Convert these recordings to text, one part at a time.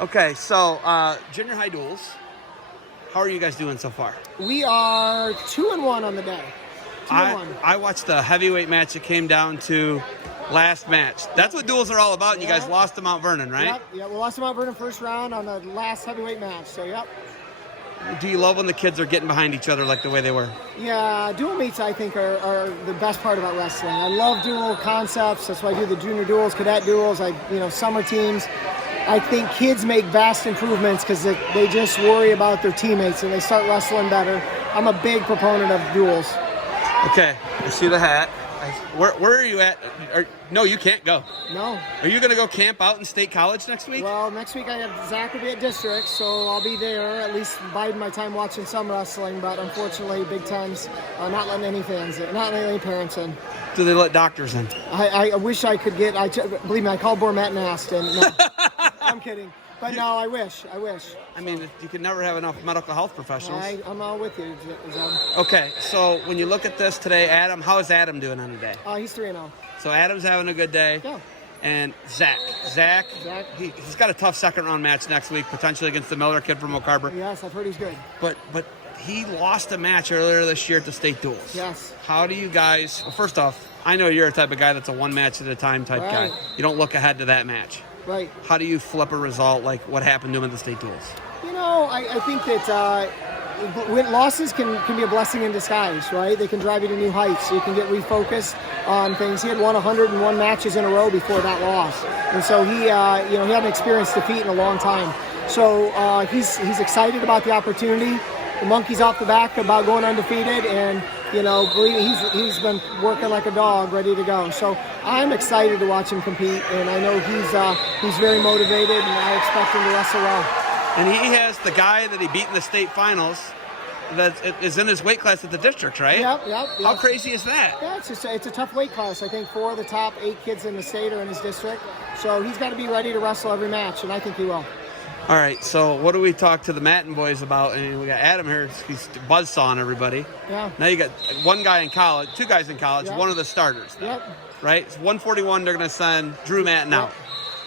Okay, so junior high duels. How are you guys doing so far? We are 2-1 on the day. 2-1. I watched the heavyweight match that came down to last match. That's what duels are all about. And you guys lost to Mount Vernon, right? Yep. Yeah, we lost to Mount Vernon first round on the last heavyweight match. So, yep. Do you love when the kids are getting behind each other like the way they were? Yeah, dual meets I think are the best part about wrestling. I love dual concepts. That's why I do the junior duels, cadet duels, summer teams. I think kids make vast improvements because they just worry about their teammates and they start wrestling better. I'm a big proponent of duels. Okay, I see the hat. Where are you at? No, you can't go. No. Are you going to go camp out in State College next week? Well, next week Zach will be at District, so I'll be there, at least biding my time watching some wrestling, but unfortunately Big Ten's not letting any fans in, not letting any parents in. Do they let doctors in? I wish I could believe me, I called Mattin and asked, and no, I'm kidding. But no, I wish. I mean, you can never have enough medical health professionals. I'm all with you, Zeb. Okay, so when you look at this today, Adam, how is Adam doing on the day? He's 3-0. So Adam's having a good day. Yeah. And Zach, he's got a tough second round match next week, potentially against the Miller kid from Oak Harbor. Yes, I've heard he's good. But he lost a match earlier this year at the state duels. Yes. How do you guys? Well, first off, I know you're a type of guy that's a one match at a time type guy. You don't look ahead to that match. Right. How do you flip a result like what happened to him at the state duels? I think that losses can be a blessing in disguise, right? They can drive you to new heights. You can get refocused on things. He had won 101 matches in a row before that loss, and so he hadn't experienced defeat in a long time. So he's excited about the opportunity. The monkey's off the back about going undefeated, and believe me, he's been working like a dog, ready to go. So I'm excited to watch him compete, and I know he's very motivated, and I expect him to wrestle well. And he has the guy that he beat in the state finals that is in his weight class at the district, right? Yep. How crazy is that? Yeah, it's a tough weight class. I think 4 of the top 8 kids in the state are in his district. So he's got to be ready to wrestle every match, and I think he will. All right, so what do we talk to the Mattin boys about? And we got Adam here. He's buzzsawing everybody. Yeah. Now you got one guy in college, 2 guys in college, one of the starters. Yep. Right? It's 141, they're going to send Drew Mattin out.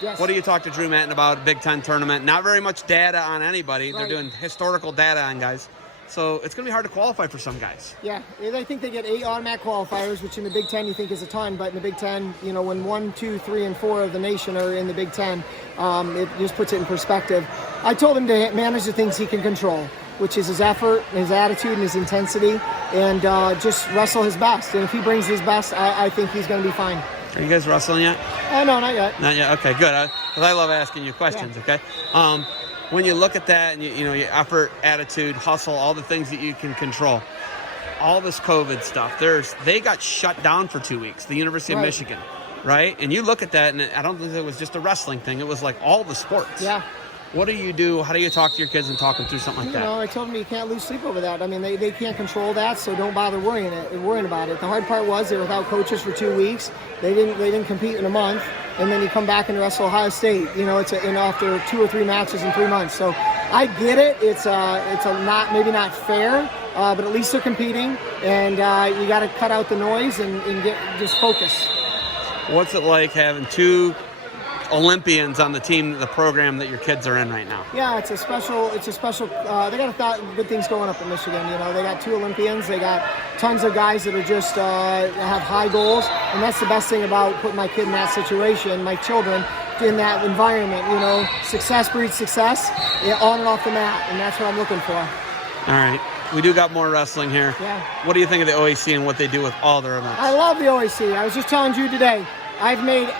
Yes. What do you talk to Drew Mattin about Big Ten tournament? Not very much data on anybody. Right. They're doing historical data on guys. So it's going to be hard to qualify for some guys. Yeah, I think they get 8 automatic qualifiers, which in the Big Ten you think is a ton, but in the Big Ten, when 1, 2, 3, and 4 of the nation are in the Big Ten, it just puts it in perspective. I told him to manage the things he can control, which is his effort, his attitude, and his intensity, and just wrestle his best. And if he brings his best, I think he's going to be fine. Are you guys wrestling yet? No, not yet. Not yet? Okay, good. Because I love asking you questions, okay? When you look at that and your effort, attitude, hustle, all the things that you can control, all this COVID stuff, they got shut down for 2 weeks, the University of Michigan, right? And you look at that, and I don't think it was just a wrestling thing. It was like all the sports. Yeah. What do you do? How do you talk to your kids and talk them through something like that? I told them you can't lose sleep over that. I mean, they can't control that, so don't bother worrying about it. The hard part was they were without coaches for 2 weeks. They didn't compete in a month, and then you come back and wrestle Ohio State. After 2 or 3 matches in 3 months. So I get it. It's maybe not fair, but at least they're competing, and you got to cut out the noise and just focus. What's it like having 2 Olympians on the team, the program that your kids are in right now? Yeah, it's a special, they got a lot of good things going up in Michigan. They got 2 Olympians, they got tons of guys that are just have high goals, and that's the best thing about putting my kid in that situation, my children, in that environment. Success breeds success, on and off the mat, and that's what I'm looking for. All right. We do got more wrestling here. Yeah. What do you think of the OAC and what they do with all their events? I love the OAC. I was just telling you today,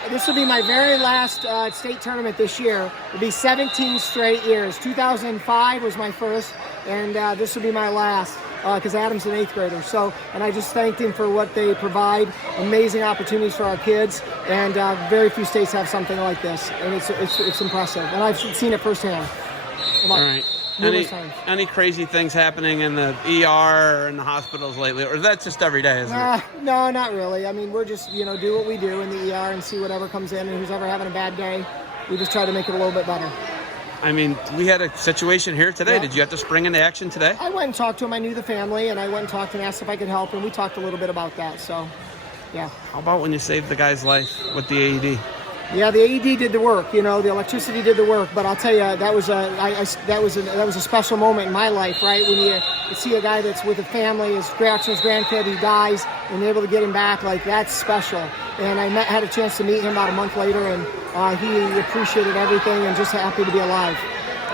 this will be my very last state tournament this year. It'll be 17 straight years. 2005 was my first, and this will be my last because Adam's an 8th grader. So, and I just thanked him for what they provide. Amazing opportunities for our kids, and very few states have something like this, and it's impressive. And I've seen it firsthand. All right. Any crazy things happening in the ER or in the hospitals lately, or that's just every day, isn't it? No, not really. I mean, we're just, do what we do in the ER and see whatever comes in, and who's ever having a bad day, we just try to make it a little bit better. I mean, we had a situation here today. Yeah. Did you have to spring into action today? I went and talked to him. I knew the family, and I went and talked and asked if I could help, and we talked a little bit about that, so, yeah. How about when you saved the guy's life with the AED? Yeah, the AED did the work. The electricity did the work. But I'll tell you, that was a special moment in my life, right? When you see a guy that's with a family, his grandkid, he dies, and you're able to get him back, like that's special. And I had a chance to meet him about a month later, and he appreciated everything and just happy to be alive.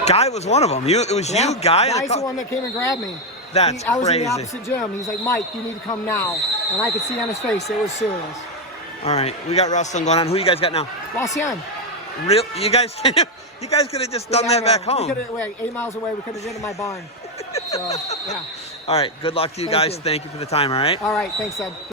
Guy was one of them. It was you, Guy. Guy's the one that came and grabbed me. That's I was crazy. in the opposite gym. He's like, Mike, you need to come now. And I could see on his face it was serious. All right, we got wrestling going on. Who you guys got now? Lucian. Real? You guys could have just done that back home. 8 miles away. We could have did it in my barn. So, yeah. All right, good luck to you guys. Thank you for the time, all right? All right, thanks, Ed.